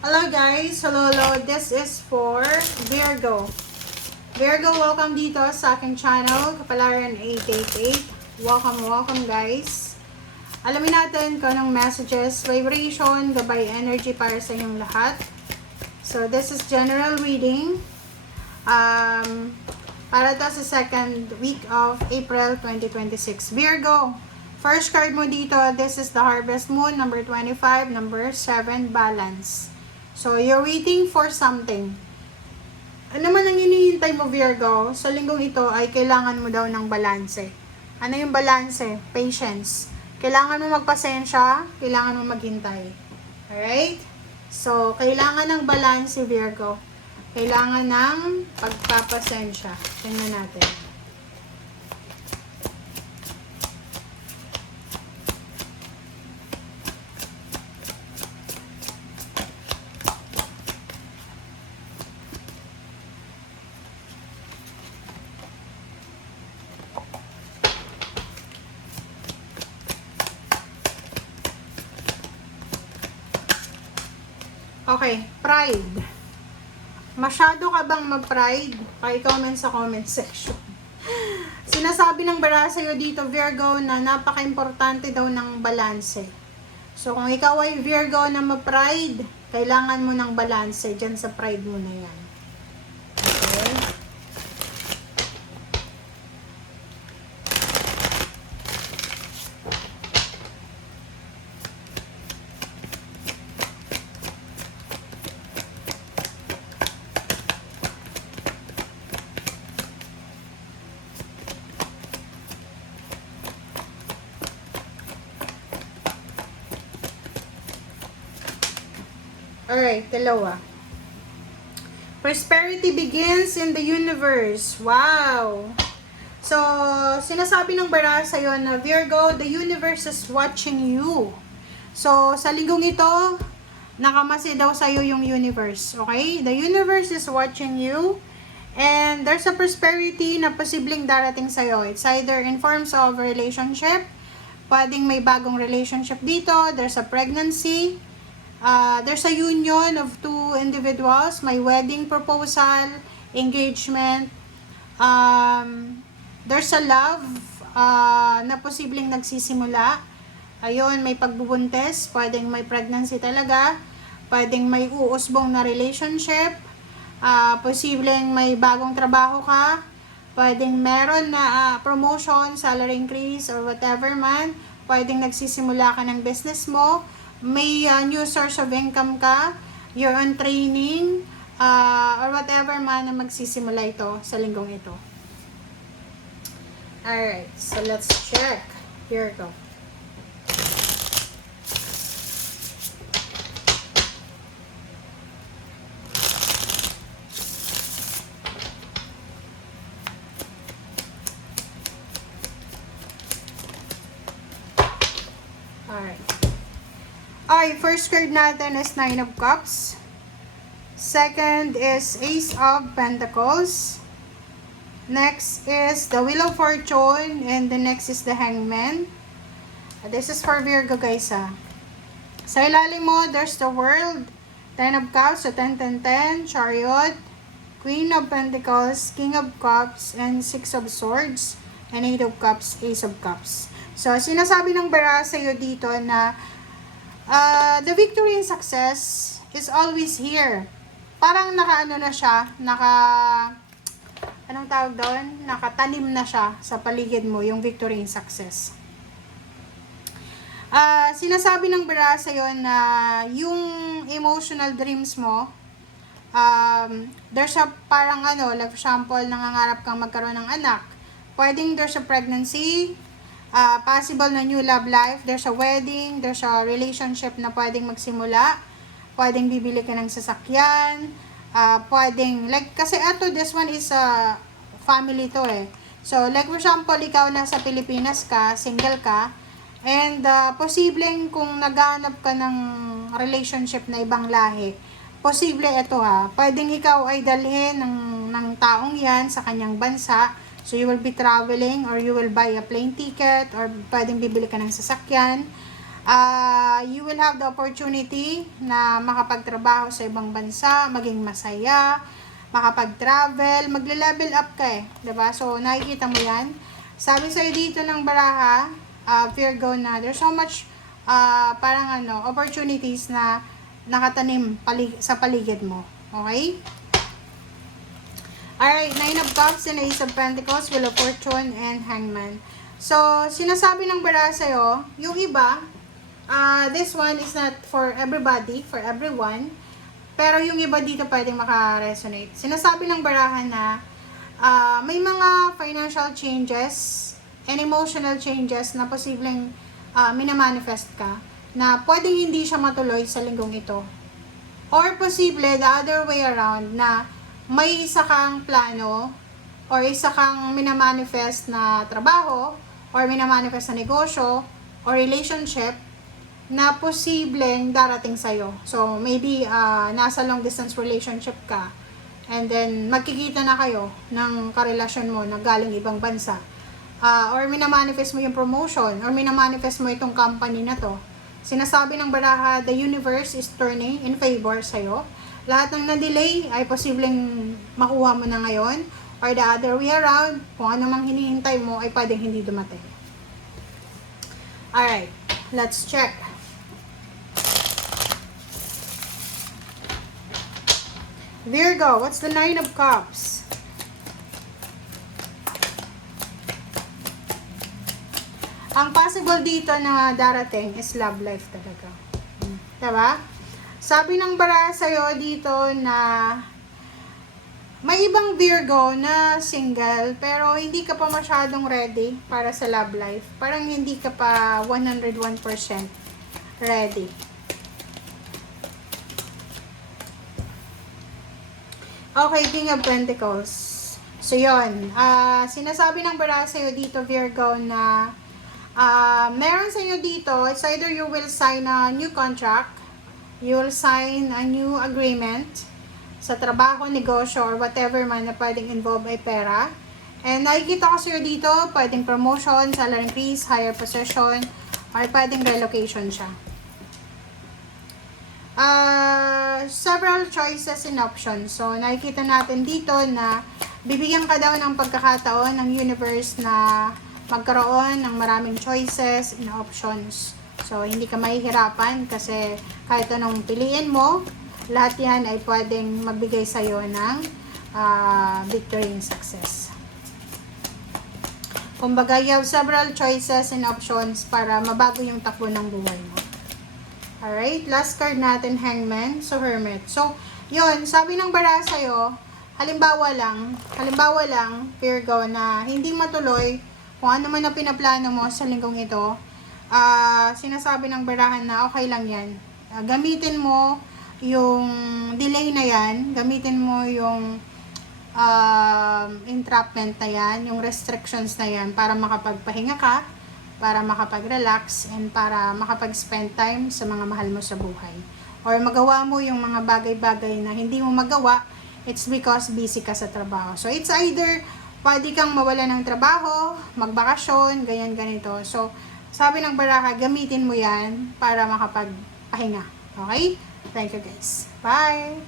Hello guys! Hello. This is for Virgo. Virgo, welcome dito sa aking channel, Kapalaran 888. Welcome guys. Alamin natin kung anong messages, vibration, gabay energy para sa inyong lahat. So this is general reading. Para to sa second week of April 2026. Virgo, first card mo dito, this is the Harvest Moon, number 25, number 7, Balance. So, you're waiting for something. Ano man ang hinihintay mo, Virgo, sa linggong ito ay kailangan mo daw ng balanse. Ano yung balanse? Patience. Kailangan mo magpasensya, kailangan mo maghintay. Alright? So, kailangan ng balanse, Virgo. Kailangan ng pagpapasensya. Tingnan natin. Okay, pride. Masyado ka bang mag-pride? Pa-comment sa comment section. Sinasabi ng bara sa'yo dito, Virgo, na napaka-importante daw ng balanse. So, kung ikaw ay Virgo na mag-pride, kailangan mo ng balanse dyan sa pride mo na yan. Okay? Alright, dalawa. Prosperity begins in the universe. Wow! So, sinasabi ng bara sa'yo na Virgo, the universe is watching you. So, sa linggong ito, nakamasi daw sa'yo yung universe. Okay? The universe is watching you. And there's a prosperity na posibleng darating sa'yo. It's either in forms of relationship. Pwedeng may bagong relationship dito. There's a pregnancy. There's a union of two individuals, may wedding proposal, engagement, there's a love na posibleng nagsisimula. Ayun, may pagbubuntis, pwedeng may pregnancy talaga, pwedeng may uusbong na relationship, posibleng may bagong trabaho ka, pwedeng meron na promotion, salary increase, or whatever man, pwedeng nagsisimula ka ng business mo, may new source of income ka, you're on training, or whatever man na magsisimula ito sa linggong ito. Alright, so let's check. Here we go. Alright. Okay, first card natin is Nine of Cups. Second is Ace of Pentacles. Next is the Wheel of Fortune. And the next is the Hangman. This is for Virgo, guys, ha. Sa ilalim mo, there's the World. Ten of Cups, so 10, Chariot, Queen of Pentacles, King of Cups, and Six of Swords, and Eight of Cups, Ace of Cups. So, sinasabi ng bara sa'yo dito na the victory and success is always here. Parang nakaano na siya, anong tawag doon? Nakatanim na siya sa paligid mo, yung victory and success. Sinasabi ng bara sa'yo na yung emotional dreams mo, there's a parang like for example, nangangarap kang magkaroon ng anak. Pwedeng there's a pregnancy, possible na new love life, there's a wedding, there's a relationship na pwedeng magsimula, pwedeng bibili ka ng sasakyan, pwedeng, like, kasi this one is a family to eh. So, like for example, ikaw nasa Pilipinas ka, single ka, and posibleng kung naghahanap ka ng relationship na ibang lahi, posible ito pwedeng ikaw ay dalhin ng taong yan sa kanyang bansa. So, you will be traveling or you will buy a plane ticket or pwedeng bibili ka ng sasakyan. You will have the opportunity na makapagtrabaho sa ibang bansa, maging masaya, makapag-travel, magle-level up ka eh. Diba? So, nakikita mo yan. Sabi sa'yo dito ng baraha, Virgo, na there's so much parang opportunities na nakatanim sa paligid mo. Okay? Alright, Nine of Cups and Ace of Pentacles, Wheel of Fortune, and Hangman. So, sinasabi ng baraha sa'yo, yung iba, this one is not for everybody, for everyone. Pero yung iba dito pwedeng maka-resonate. Sinasabi ng baraha na may mga financial changes and emotional changes na posibleng minamanifest ka na pwedeng hindi siya matuloy sa linggong ito. Or posible the other way around na may isa kang plano or isa kang minamanifest na trabaho or minamanifest na negosyo or relationship na posibleng darating sa'yo. So, maybe nasa long distance relationship ka and then magkikita na kayo ng karelasyon mo na galing ibang bansa. Or minamanifest mo yung promotion or minamanifest mo itong company na to. Sinasabi ng baraha, the universe is turning in favor sa'yo. Lahat ng na-delay ay posibleng makuha mo na ngayon or the other way around, kung ano mang hinihintay mo ay pwedeng hindi dumating. Alright, let's check. Virgo, what's the Nine of Cups? Ang possible dito na darating is love life talaga. Diba? Sabi ng baraha sa'yo dito na may ibang Virgo na single pero hindi ka pa masyadong ready para sa love life. Parang hindi ka pa 101% ready. Okay, King of Pentacles. So, yun. Sinasabi ng baraha sa'yo dito, Virgo, na meron sa inyo dito, it's either you will sign a new contract, you will sign a new agreement sa trabaho, negosyo, or whatever man na pwedeng involve ay pera. And nakikita ko sa'yo dito, pwedeng promotion, salary increase, higher position, or pwedeng relocation siya. Several choices and options. So, nakikita natin dito na bibigyan ka daw ng pagkakataon ng universe na magkaroon ng maraming choices and options. So, hindi ka mahihirapan kasi kahit anong piliin mo, lahat yan ay pwedeng magbigay sa'yo ng victory and success. Kumbaga, you have several choices and options para mabago yung takbo ng buhay mo. Alright, last card natin, Hangman. So, Hermit. So, yun, sabi ng baraha sa'yo, halimbawa lang, Virgo, na hindi matuloy kung ano man na pinaplano mo sa linggong ito. Sinasabi ng baraha na okay lang yan. Gamitin mo yung delay na yan, gamitin mo yung entrapment na yan, yung restrictions na yan para makapagpahinga ka, para makapag-relax, and para makapag-spend time sa mga mahal mo sa buhay. Or magawa mo yung mga bagay-bagay na hindi mo magawa, it's because busy ka sa trabaho. So, it's either pwede kang mawala ng trabaho, magbakasyon, ganyan-ganito. So, sabi ng baraha, gamitin mo yan para makapagpahinga. Okay? Thank you guys. Bye!